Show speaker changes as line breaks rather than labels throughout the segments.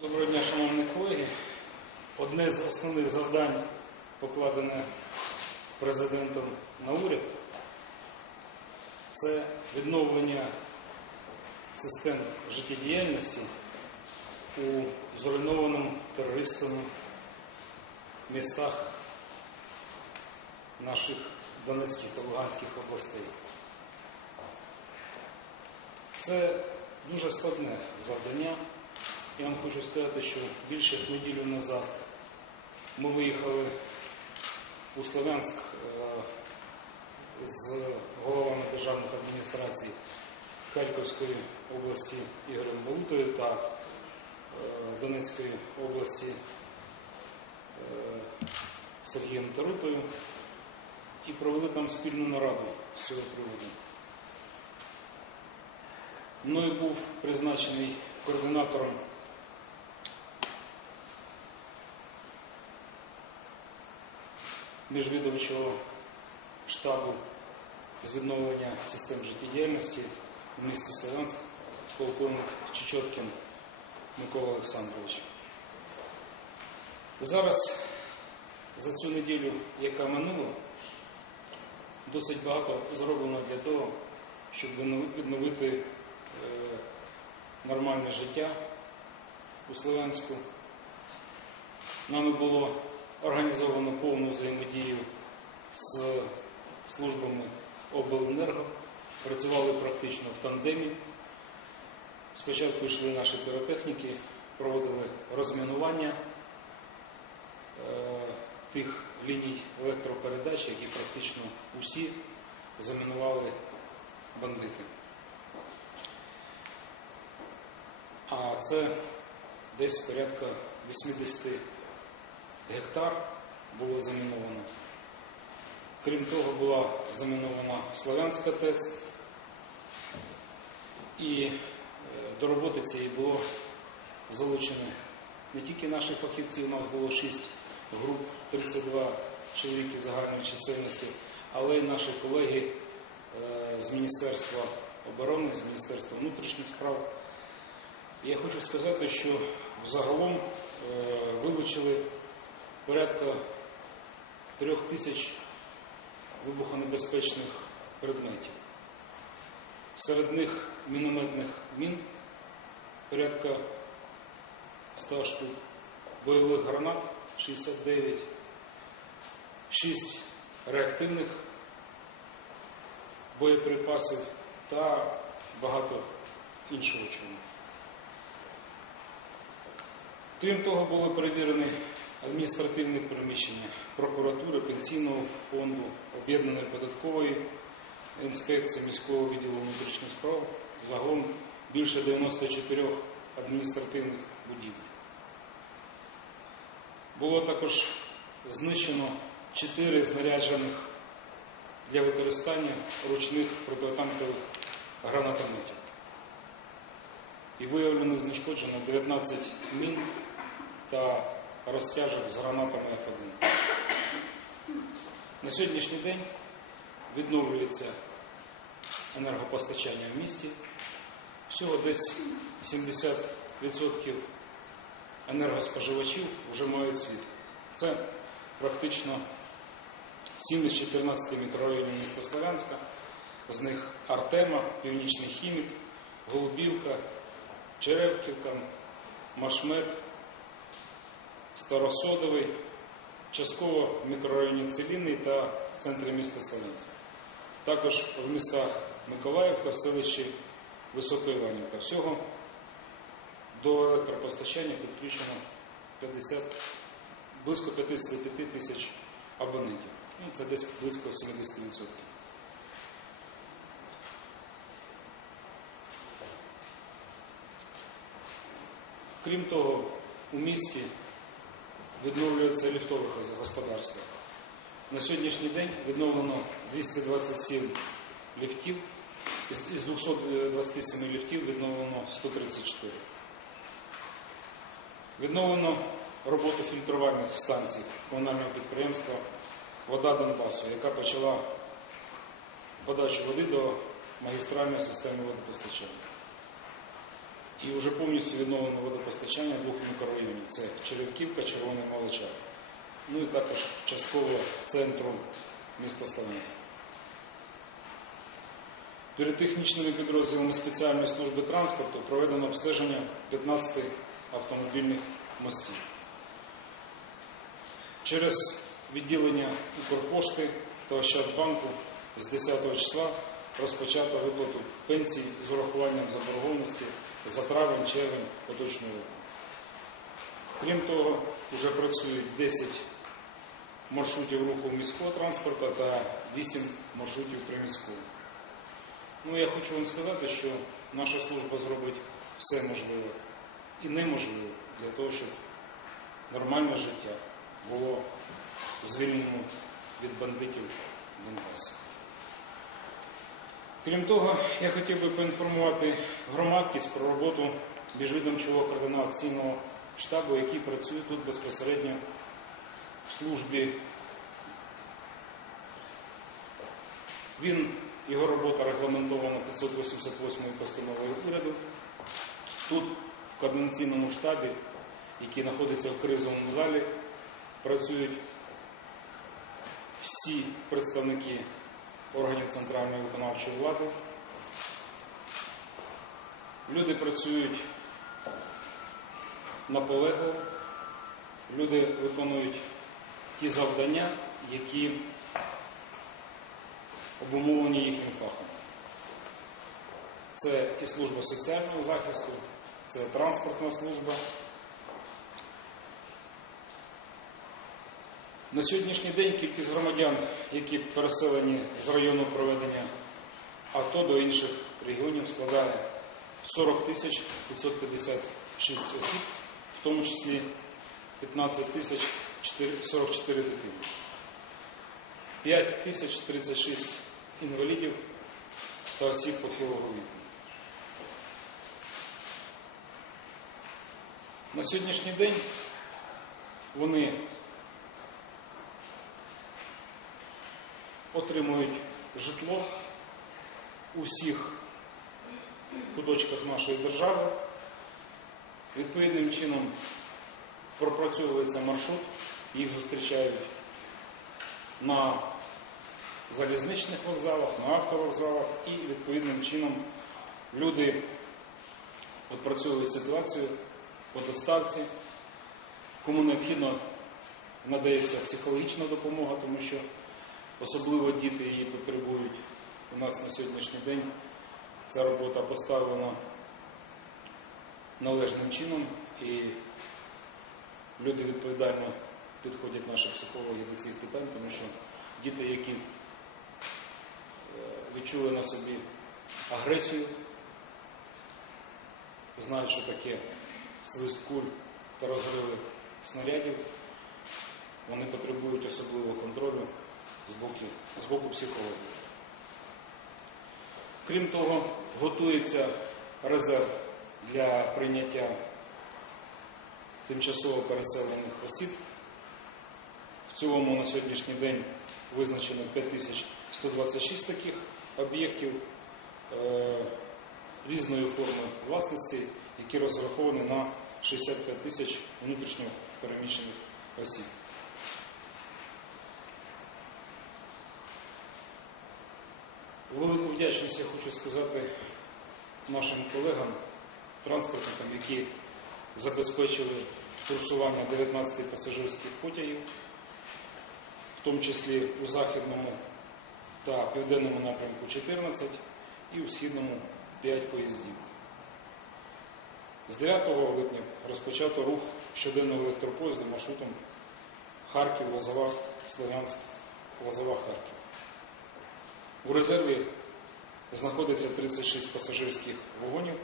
Доброго дня, шановні колеги. Одне з основних завдань, покладене президентом на уряд, це відновлення систем життєдіяльності у зруйнованому терористами містах наших Донецьких та Луганських областей. Це дуже складне завдання. Я вам хочу сказати, що більше як неділю назад ми виїхали у Слов'янськ е, з головами державних адміністрацій Харківської області Ігорем Балутою та е, Донецької області е, Сергієм Тарутою і провели там спільну нараду з цього приводу. Мною був призначений координатором міжвідомчого штабу з відновлення систем життєдіяльності в місті Слов'янськ полковник Чечоткін Микола Олександрович. Зараз за цю неділю, яка минула, досить багато зроблено для того, щоб відновити е, нормальне життя у Слов'янську. Нами було організовано повну взаємодію з службами обленерго, працювали практично в тандемі. Спочатку йшли наші піротехніки, проводили розмінування е, тих ліній електропередач, які практично усі замінували бандити. А це десь порядка 80 гектар було заміновано. Крім того, була замінована Слов'янська ТЕЦ. І е, до роботи цієї було залучено не тільки наші фахівці, у нас було 6 груп, 32 чоловіки загальної чисельності, але й наші колеги е, з Міністерства оборони, з Міністерства внутрішніх справ. Я хочу сказати, що загалом е, вилучили порядка трьох тисяч вибухонебезпечних предметів. Серед них мінометних мін порядка 100 штук, бойових гранат 69, 6 реактивних боєприпасів та багато іншого чого. Крім того, були перевірені адміністративні приміщення прокуратури, пенсійного фонду, об'єднаної податкової інспекції міського відділу внутрішніх справ, загалом більше 94 адміністративних будівель. Було також знищено 4 знаряджених для використання ручних протитанкових гранатометів. І виявлено знешкоджено 19 мін та розтяжок з гранатами F1. На сьогоднішній день відновлюється енергопостачання в місті. Всього десь 70% енергоспоживачів вже мають світ. Це практично 7 із 14 мікрорайонів міста Слов'янська, з них Артема, Північний Хімік, Голубівка, Черевківка, Машмет, Старосодовий, частково в мікрорайоні Целінний та в центрі міста Слов'янська. Також в містах Миколаївка, в селищі Високоіванівка. Всього до електропостачання підключено 50, близько 55 тисяч абонентів. Ну, Це десь близько 70%. Крім того, у місті відновлюється ліфтове господарство. На сьогоднішній день відновлено 227 ліфтів, із 227 ліфтів відновлено 134. Відновлено роботу фільтрувальних станцій комунального підприємства Вода Донбасу, яка почала подачу води до магістральної системи водопостачання. І вже повністю відновлено водопостачання двох мікрорайонів. Це Черевківка, Червоний Молочар. Ну і також частково центру міста Словенська. Перед технічними підрозділами спеціальної служби транспорту проведено обстеження 15 автомобільних мостів. Через відділення Укрпошти та Ощадбанку з 10 числа розпочато виплату пенсій з урахуванням заборгованості за травень, червень поточного року. Крім того, вже працюють 10 маршрутів руху міського транспорту та 8 маршрутів приміського. Ну, я хочу вам сказати, що наша служба зробить все можливе і неможливе для того, щоб нормальне життя було звільнено від бандитів Донбасу. Крім того, я хотів би поінформувати громадськість про роботу міжвідомчого координаційного штабу, який працює тут безпосередньо в службі. Він, його робота регламентована 588 постановою уряду. Тут, в координаційному штабі, який знаходиться в кризовому залі, працюють всі представники органів центральної виконавчої влади. Люди працюють наполегливо, люди виконують ті завдання, які обумовлені їхнім фахом. Це і служба соціального захисту, це транспортна служба. На сьогоднішній день кількість громадян, які переселені з району проведення АТО до інших регіонів, складає 40 тисяч 556 осіб, в тому числі 15 тисяч 44 дитини. 5 тисяч 36 інвалідів та осіб похилого віку. На сьогоднішній день вони отримують житло у всіх куточках нашої держави. Відповідним чином пропрацьовується маршрут, їх зустрічають на залізничних вокзалах, на автовокзалах і відповідним чином люди опрацьовують ситуацію по доставці, кому необхідно надається психологічна допомога, тому що особливо діти її потребують. У нас на сьогоднішній день ця робота поставлена належним чином і люди відповідально підходять наші психологи до цих питань, тому що діти, які е, відчули на собі агресію, знають, що таке свист куль та розриви снарядів, вони потребують особливого контролю з боку, з боку психологів. Крім того, готується резерв для прийняття тимчасово переселених осіб. В цілому на сьогоднішній день визначено 5126 таких об'єктів е, різної форми власності, які розраховані на 65 тисяч внутрішньо переміщених осіб. Велику вдячність я хочу сказати нашим колегам, транспортникам, які забезпечили курсування 19 пасажирських потягів, в тому числі у західному та південному напрямку 14 і у східному 5 поїздів. З 9 липня розпочато рух щоденного електропоїзду маршрутом Харків, Лозова, Слов'янськ, Лозова, Харків. У резерві знаходиться 36 пасажирських вагонів,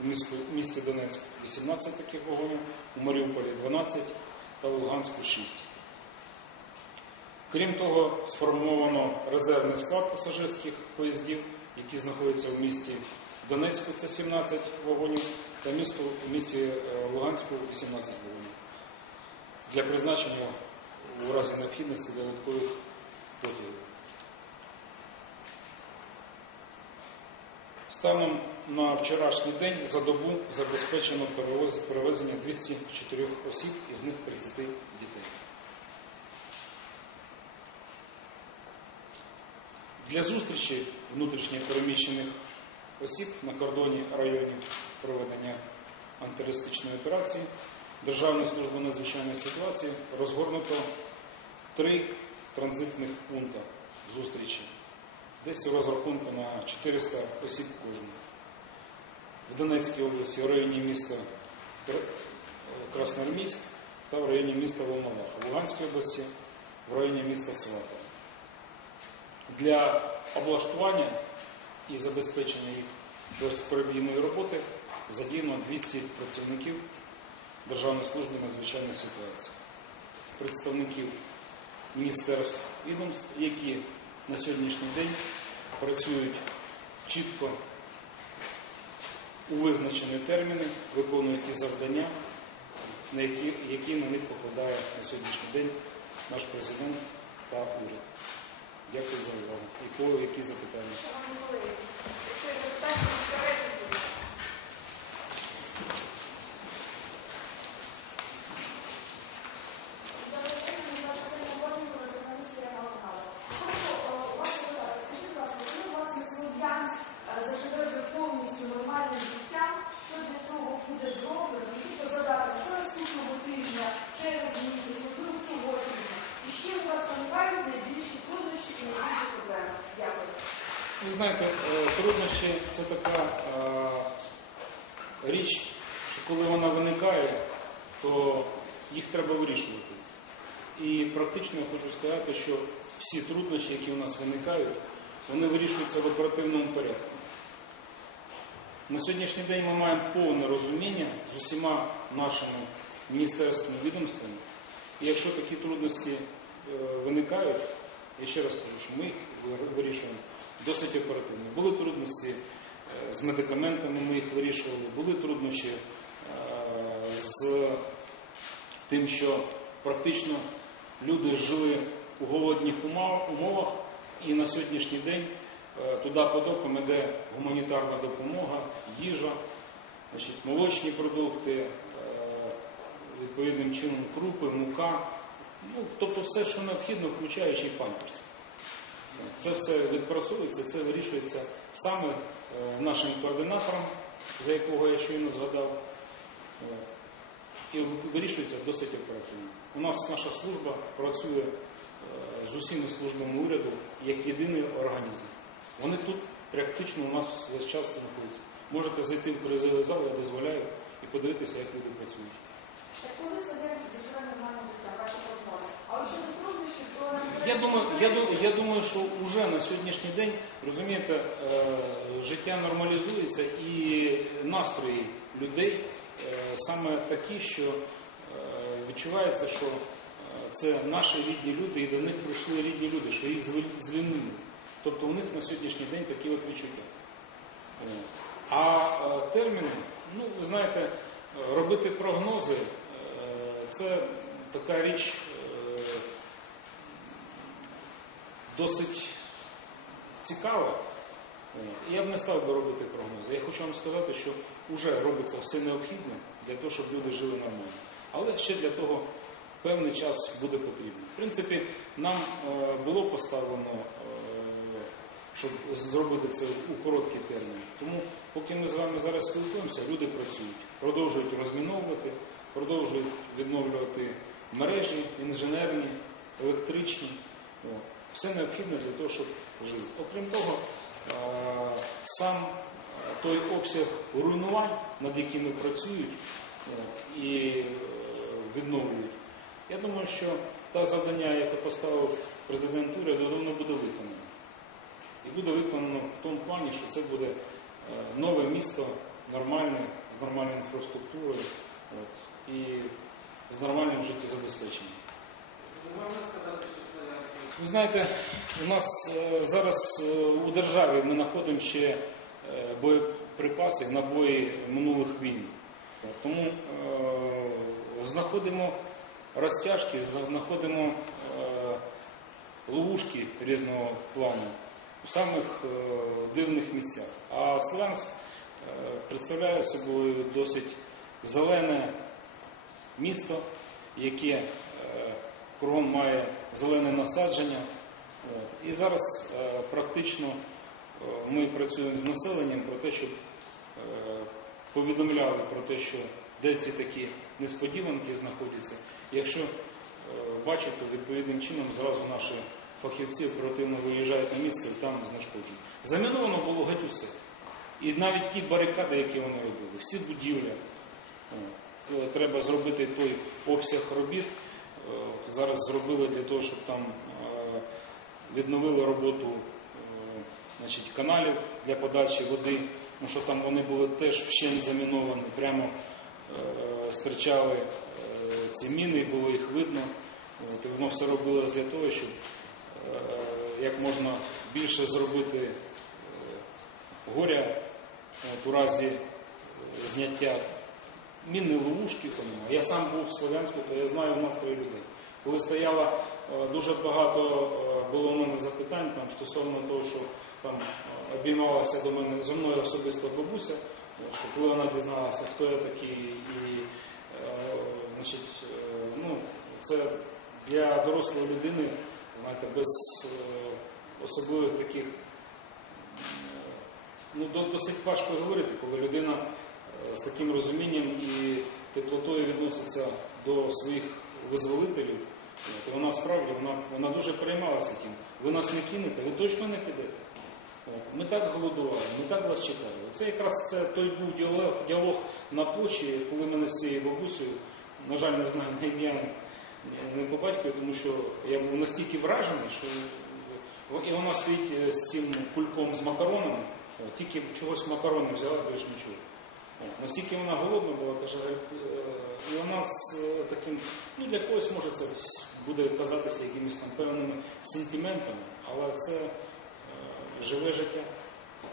у місті- Донецьк 18 таких вагонів, у Маріуполі 12 та в Луганську 6. Крім того, сформовано резервний склад пасажирських поїздів, які знаходяться в місті Донецьку, це 17 вагонів, та місту, в місті е, Луганську 18 вагонів. Для призначення у разі необхідності додаткових потягів. Станом на вчорашній день за добу забезпечено перевезення 204 осіб, із них 30 дітей. Для зустрічі внутрішньо переміщених осіб на кордоні районів проведення антитерористичної операції Державної служби надзвичайної ситуації розгорнуто три транзитних пункти зустрічі. Десь у розрахунку на 400 осіб кожен. В Донецькій області в районі міста Красноармійськ та в районі міста Волноваха. В Луганській області в районі міста Сватова. Для облаштування і забезпечення їх безперебійної роботи задіяно 200 працівників Державної служби надзвичайної ситуації, представників міністерств відомств, які на сьогоднішній день працюють чітко у визначені терміни, виконують ті завдання, на які, які на них покладає на сьогоднішній день наш президент та уряд. Дякую за увагу. І кого які запитання?
Шановні колеги, якщо є запитання, то давайте будемо. Добрий день, мене звати Ксенія Бортнікова, журналіст Ірина Логава. Хочу е, вас запитати, скажіть, будь ласка, коли власне Слов'янськ е, заживе вже повністю нормальним життям, що для цього буде зроблено? Які задати що наступного тижня, через місяць, можливо, цього тижня? І з чим у вас виникають найбільші
Ви знаєте, е, труднощі це така е, річ, що коли вона виникає, то їх треба вирішувати. І практично я хочу сказати, що всі труднощі, які у нас виникають, вони вирішуються в оперативному порядку. На сьогоднішній день ми маємо повне розуміння з усіма нашими міністерствами відомствами. І якщо такі трудності е, виникають, я ще раз кажу, що ми їх вирішуємо досить оперативно. Були трудності е, з медикаментами, ми їх вирішували, були труднощі е, з тим, що практично люди жили у голодних умовах, і на сьогоднішній день е, туди потоком іде гуманітарна допомога, їжа, молочні продукти, відповідним чином крупи, мука. Ну, тобто все, що необхідно, включаючи і памперси. Це все відпрацьовується, це вирішується саме е, нашим координатором, за якого я щойно згадав. Е, І вирішується досить оперативно. У нас наша служба працює е, з усіма службами уряду як єдиний організм. Вони тут практично у нас весь час знаходяться. Можете зайти в кризовий зал, я дозволяю, і подивитися, як люди працюють.
Так коли Слов'янськ заживе нормальним життям, ваші прогнози? А от щодо труднощів, то
Я думаю, я, я думаю, що вже на сьогоднішній день, розумієте, е, життя нормалізується і настрої людей е, саме такі, що е, відчувається, що це наші рідні люди, і до них прийшли рідні люди, що їх звільнили. Тобто у них на сьогоднішній день такі от відчуття. А терміни, ну, ви знаєте, робити прогнози це така річ. Досить цікава. Е, Я б не став би робити прогнози. Я хочу вам сказати, що вже робиться все необхідне для того, щоб люди жили нормально. Але ще для того певний час буде потрібно. В принципі, нам е, було поставлено, е, щоб зробити це у короткий термін. Тому, поки ми з вами зараз спілкуємося, люди працюють, продовжують розміновувати, продовжують відновлювати мережі інженерні, електричні. Все необхідне для того, щоб жити. Окрім того, е, сам е, той обсяг руйнувань, над якими працюють і е, відновлюють, я думаю, що те завдання, яке поставив президент уряду, воно буде виконано. І буде виконано в тому плані, що це буде нове місто, нормальне, з нормальною інфраструктурою от, і з нормальним життєзабезпеченням. Ви знаєте, у нас е, зараз е, у державі ми знаходимо ще е, боєприпаси, набої минулих війн. Тому знаходимо розтяжки, знаходимо ловушки різного плану у самих дивних місцях. А Слов'янськ представляє собою досить зелене місто, яке кругом має зелене насадження. І зараз е, практично е, ми працюємо з населенням про те, щоб е, повідомляли про те, що де ці такі несподіванки знаходяться. Якщо е, відповідним чином зразу наші фахівці оперативно виїжджають на місце і там знешкоджують. Заміновано було геть усе. І навіть ті барикади, які вони робили, всі будівлі. Треба зробити той обсяг робіт. Е, Зараз зробили для того, щоб там е, відновили роботу е, значить, каналів для подачі води, тому що там вони були теж вщент заміновані, прямо стирчали ці міни, було їх видно. От, і воно все робилось для того, щоб як можна більше зробити горя от, у разі зняття мінні ловушки. Понімаю. Я сам був в Слов'янську, то я знаю настрої людей. Коли стояло е, дуже багато е, було у мене запитань там, стосовно того, що там е, обіймалася до мене зі мною особисто бабуся, що коли вона дізналася, хто я такий, і значить, ну, це для дорослої людини, знаєте, без особливих таких ну, досить важко говорити, коли людина з таким розумінням і теплотою відноситься до своїх визволителів. І вона справді вона, вона дуже переймалася тим. Ви нас не кинете, ви точно не підете. От, ми так голодували, ми так вас чекали. Це якраз це той був діалог, діалог на площі, коли мене з цією бабусею, на жаль, не знаю не ім'я, не по батькові, тому що я був настільки вражений, що і вона стоїть е, з цим кульком з макаронами, тільки чогось макарони взяла, то ж нічого. О, Настільки вона голодна була, каже, е, і вона з е, таким, ну для когось може це буде казатися якимись там певними сентиментами, але це е, живе життя.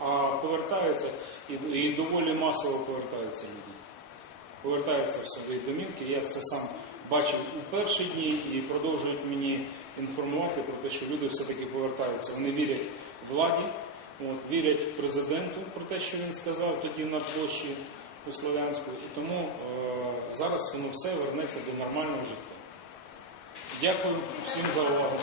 А повертаються, і, і доволі масово повертаються люди. Повертаються в свої домівки. Я це сам бачив у перші дні і продовжують мені інформувати про те, що люди все-таки повертаються. Вони вірять владі, от, вірять президенту про те, що він сказав тоді на площі у Слов'янську. І тому е, зараз воно все вернеться до нормального життя. Дякую всім за увагу.